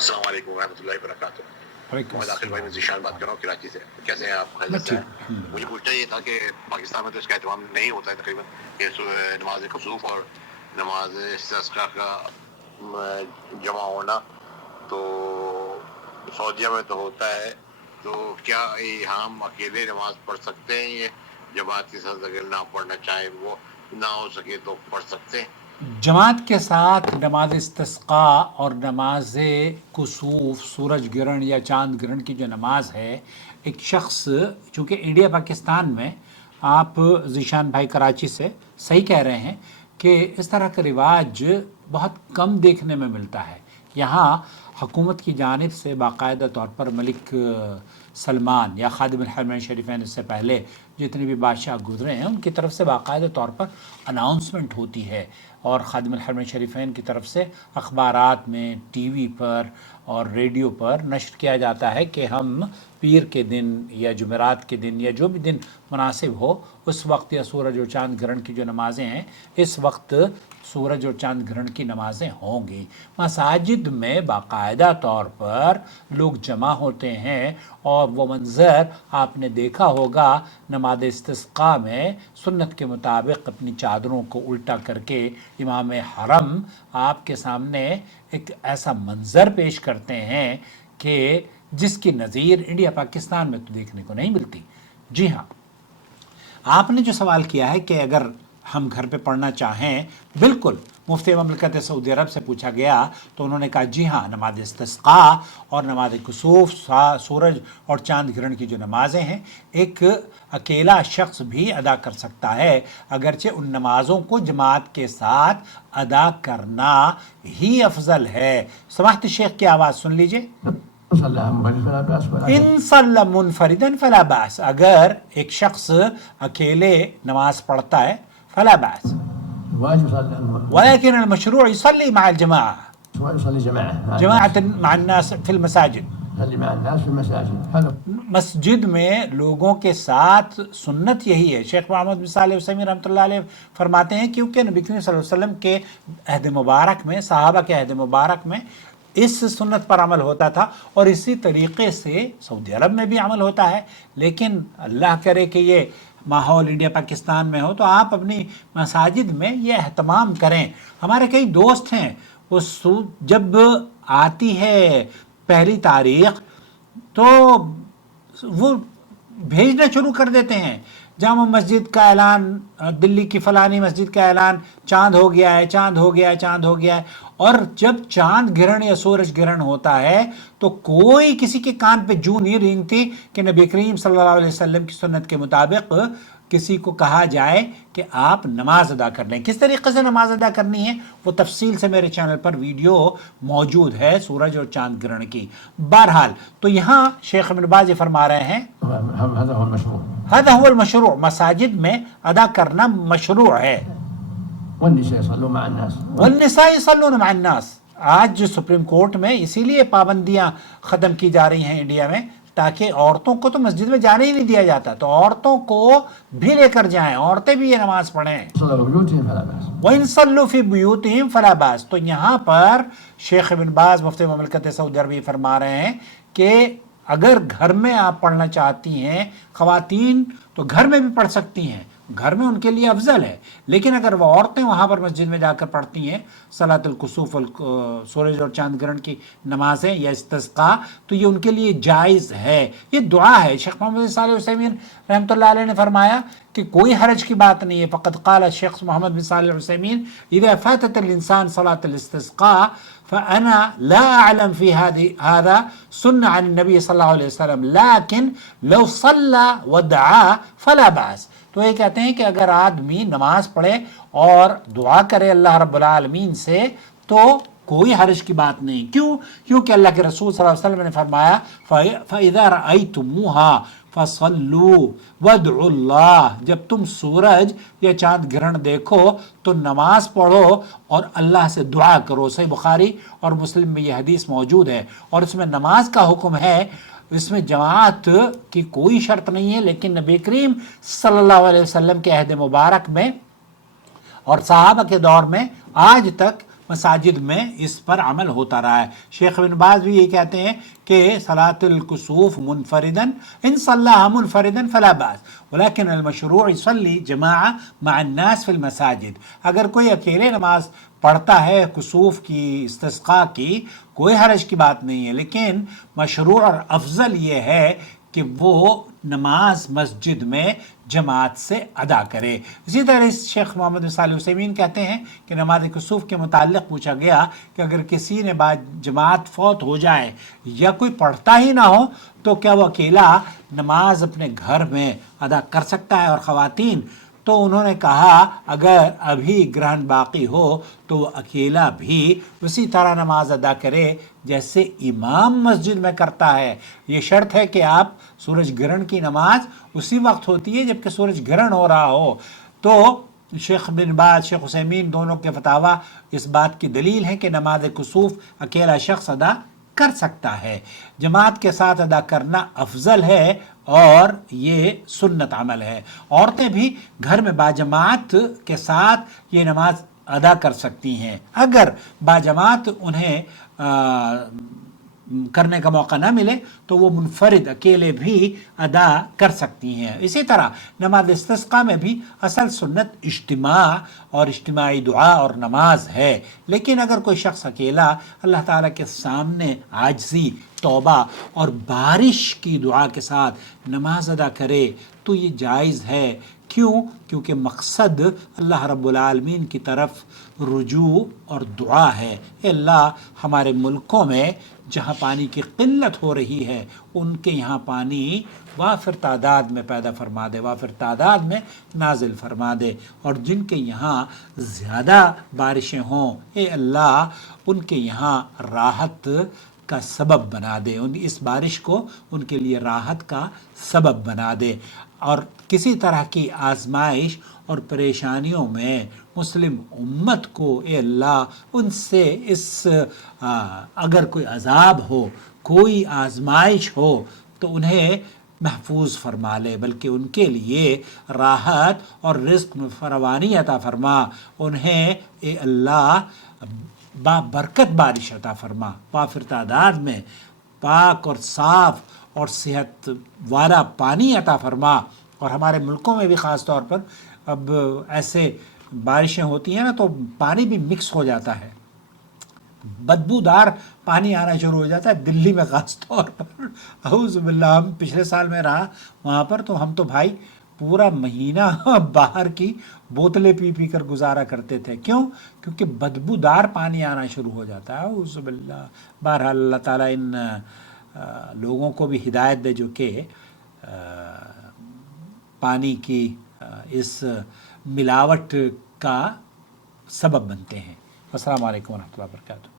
السلام علیکم ورحمۃ اللہ وبرکاتہ. میں داخل بھائی میں ذیشان بات کر رہا ہوں کراچی سے. کیسے ہیں آپ؟ خیریت سے ہیں؟ مجھے پوچھنا یہ تھا کہ پاکستان میں تو اس کا اہتمام نہیں ہوتا ہے تقریباً کہ نماز کسوف اور نماز استسقاء کا جمع ہونا، تو سعودیہ میں تو ہوتا ہے. تو کیا ہم اکیلے نماز پڑھ سکتے ہیں؟ یہ جماعت کے ساتھ اگر نہ پڑھنا چاہیں وہ نہ ہو سکے تو پڑھ سکتے ہیں؟ جماعت کے ساتھ نماز استسقاء اور نماز کسوف، سورج گرہن یا چاند گرہن کی جو نماز ہے، ایک شخص چونکہ انڈیا پاکستان میں، آپ ذیشان بھائی کراچی سے صحیح کہہ رہے ہیں کہ اس طرح کا رواج بہت کم دیکھنے میں ملتا ہے. یہاں حکومت کی جانب سے باقاعدہ طور پر ملک سلمان یا خادم الحرمین شریفین اس سے پہلے جتنے بھی بادشاہ گزرے ہیں ان کی طرف سے باقاعدہ طور پر اناؤنسمنٹ ہوتی ہے، اور خادم الحرمین شریفین کی طرف سے اخبارات میں، ٹی وی پر اور ریڈیو پر نشر کیا جاتا ہے کہ ہم پیر کے دن یا جمعرات کے دن یا جو بھی دن مناسب ہو اس وقت، یا سورج اور چاند گرہن کی جو نمازیں ہیں اس وقت سورج اور چاند گرہن کی نمازیں ہوں گی. مساجد میں باقاعدہ طور پر لوگ جمع ہوتے ہیں، اور وہ منظر آپ نے دیکھا ہوگا نماز استسقاء میں سنت کے مطابق اپنی چادروں کو الٹا کر کے امام حرم آپ کے سامنے ایک ایسا منظر پیش کرتے ہیں کہ جس کی نظیر انڈیا پاکستان میں تو دیکھنے کو نہیں ملتی. جی ہاں، آپ نے جو سوال کیا ہے کہ اگر ہم گھر پہ پڑھنا چاہیں، بالکل مفتی مملکت سعودی عرب سے پوچھا گیا تو انہوں نے کہا جی ہاں، نماز استسقاء اور نماز کسوف، سورج اور چاند گرہن کی جو نمازیں ہیں ایک اکیلا شخص بھی ادا کر سکتا ہے، اگرچہ ان نمازوں کو جماعت کے ساتھ ادا کرنا ہی افضل ہے. سماحت الشیخ کی آواز سن لیجئے. ان صلی منفردن فلا باس، اگر ایک شخص اکیلے نماز پڑھتا ہے فلا باس، ولكن المشروع يصلي مع الجماعة، جماعة مع الناس في المساجد. مسجد میں لوگوں کے ساتھ سنت یہی ہے. شیخ محمد بن صالح العثیمین رحمۃ اللہ علیہ فرماتے ہیں کیونکہ نبی کریم صلی اللہ علیہ وسلم کے عہد مبارک میں، صحابہ کے عہد مبارک میں اس سنت پر عمل ہوتا تھا، اور اسی طریقے سے سعودی عرب میں بھی عمل ہوتا ہے. لیکن اللہ کرے کہ یہ ماحول انڈیا پاکستان میں ہو تو آپ اپنی مساجد میں یہ اہتمام کریں. ہمارے کئی دوست ہیں، وہ جب آتی ہے پہلی تاریخ تو وہ بھیجنا شروع کر دیتے ہیں، جامع مسجد کا اعلان، دلی کی فلانی مسجد کا اعلان، چاند ہو گیا ہے، چاند ہو گیا ہے، چاند ہو گیا ہے. اور جب چاند گرہن یا سورج گرہن ہوتا ہے تو کوئی کسی کے کان پہ جوں نہیں رینگتی کہ نبی کریم صلی اللہ علیہ وسلم کی سنت کے مطابق کسی کو کہا جائے کہ آپ نماز ادا کر لیں. کس طریقے سے نماز ادا کرنی ہے وہ تفصیل سے میرے چینل پر ویڈیو موجود ہے سورج اور چاند گرہن کی. بہرحال تو یہاں شیخ ابن باز یہ فرما رہے ہیں هذا هو المشروع، مساجد میں ادا کرنا مشروع ہے. والنساء يصلون مع الناس. آج جو سپریم کورٹ میں اسی لیے پابندیاں ختم کی جا رہی ہیں انڈیا میں، تاکہ عورتوں کو تو مسجد میں جانے ہی نہیں دیا جاتا، تو عورتوں کو بھی لے کر جائیں، عورتیں بھی یہ نماز پڑھیں. وَإِن صَلُّوا فِي بُيُوتِهِمْ فَلَا بَأْسَ. تو یہاں پر شیخ ابن باز مفتی مملکت سعودی عربی فرما رہے ہیں کہ اگر گھر میں آپ پڑھنا چاہتی ہیں، خواتین تو گھر میں بھی پڑھ سکتی ہیں، گھر میں ان کے لیے افضل ہے. لیکن اگر وہ عورتیں وہاں پر مسجد میں جا کر پڑھتی ہیں صلاۃ الکسوف، سورج اور چاند گرہن کی نمازیں یا استسقاء، تو یہ ان کے لیے جائز ہے. یہ دعا ہے. شیخ محمد بن صالح العثیمین رحمۃ اللہ علیہ نے فرمایا کہ کوئی حرج کی بات نہیں ہے. فقد قال شیخ محمد بن صالح العثیمین اذا فاتت الانسان صلاۃ الاستسقاء فانا لا اعلم في هذا سنة عن النبي صلی اللہ علیہ وسلم لكن لو صلى ودعا فلا بأس. تو یہ کہتے ہیں کہ اگر آدمی نماز پڑھے اور دعا کرے اللہ رب العالمین سے تو کوئی حرج کی بات نہیں. کیوں؟ کیونکہ اللہ کے رسول صلی اللہ علیہ وسلم نے فرمایا فَإِذَا رَأَيْتُمُوهَا فَصَلُّوا وَادْعُوا اللَّهَ. جب تم سورج یا چاند گرہن دیکھو تو نماز پڑھو اور اللہ سے دعا کرو. صحیح بخاری اور مسلم میں یہ حدیث موجود ہے، اور اس میں نماز کا حکم ہے. اس میں جماعت کی کوئی شرط نہیں ہے، لیکن نبی کریم صلی اللہ علیہ وسلم کے عہد مبارک میں اور صحابہ کے دور میں آج تک مساجد میں اس پر عمل ہوتا رہا ہے. شیخ ابن باز بھی یہ کہتے ہیں کہ صلاۃ الکسوف منفردا ان صلاها منفردا فلا باس ولكن المشروع يصلي جماعة مع الناس في المساجد. اگر کوئی اکیلے نماز پڑھتا ہے کسوف کی استسقاء کی کوئی حرج کی بات نہیں ہے، لیکن مشروع اور افضل یہ ہے کہ وہ نماز مسجد میں جماعت سے ادا کرے. اسی طرح شیخ محمد بن صالح العثیمین کہتے ہیں کہ نماز کسوف کے متعلق پوچھا گیا کہ اگر کسی نے بعد جماعت فوت ہو جائے یا کوئی پڑھتا ہی نہ ہو تو کیا وہ اکیلا نماز اپنے گھر میں ادا کر سکتا ہے؟ اور خواتین تو انہوں نے کہا اگر ابھی گرہن باقی ہو تو وہ اکیلا بھی اسی طرح نماز ادا کرے جیسے امام مسجد میں کرتا ہے. یہ شرط ہے کہ آپ سورج گرہن کی نماز اسی وقت ہوتی ہے جب کہ سورج گرہن ہو رہا ہو. تو شیخ بن باز شیخ عثیمین دونوں کے فتاویٰ اس بات کی دلیل ہے کہ نماز کسوف اکیلا شخص ادا کر سکتا ہے. جماعت کے ساتھ ادا کرنا افضل ہے اور یہ سنت عمل ہے. عورتیں بھی گھر میں باجماعت کے ساتھ یہ نماز ادا کر سکتی ہیں. اگر باجماعت انہیں کرنے کا موقع نہ ملے تو وہ منفرد اکیلے بھی ادا کر سکتی ہیں. اسی طرح نماز استسقاء میں بھی اصل سنت اجتماع اور اجتماعی دعا اور نماز ہے، لیکن اگر کوئی شخص اکیلا اللہ تعالیٰ کے سامنے عاجزی، توبہ اور بارش کی دعا کے ساتھ نماز ادا کرے تو یہ جائز ہے. کیوں؟ کیونکہ مقصد اللہ رب العالمین کی طرف رجوع اور دعا ہے. اے اللہ ہمارے ملکوں میں جہاں پانی کی قلت ہو رہی ہے ان کے یہاں پانی وافر تعداد میں پیدا فرما دے، وافر تعداد میں نازل فرما دے، اور جن کے یہاں زیادہ بارشیں ہوں اے اللہ ان کے یہاں راحت کا سبب بنا دے، اس بارش کو ان کے لیے راحت کا سبب بنا دے. اور کسی طرح کی آزمائش اور پریشانیوں میں مسلم امت کو اے اللہ ان سے اگر کوئی عذاب ہو، کوئی آزمائش ہو تو انہیں محفوظ فرما لے، بلکہ ان کے لیے راحت اور رزق میں فراوانی عطا فرما. انہیں اے اللہ برکت بارش عطا فرما، وافر تعداد میں پاک اور صاف اور صحت والا پانی عطا فرما. اور ہمارے ملکوں میں بھی خاص طور پر اب ایسے بارشیں ہوتی ہیں نا تو پانی بھی مکس ہو جاتا ہے، بدبودار پانی آنا شروع ہو جاتا ہے. دلی میں خاص طور پر اعوذ باللہ، ہم پچھلے سال میں رہا وہاں پر تو ہم تو بھائی پورا مہینہ باہر کی بوتلیں پی پی کر گزارا کرتے تھے. کیوں؟ کیونکہ بدبودار پانی آنا شروع ہو جاتا ہے. اعوذ باللہ. بہرحال اللہ تعالیٰ ان لوگوں کو بھی ہدایت دے جو کہ پانی کی اس ملاوٹ کا سبب بنتے ہیں. السلام علیکم ورحمۃ اللہ وبرکاتہ.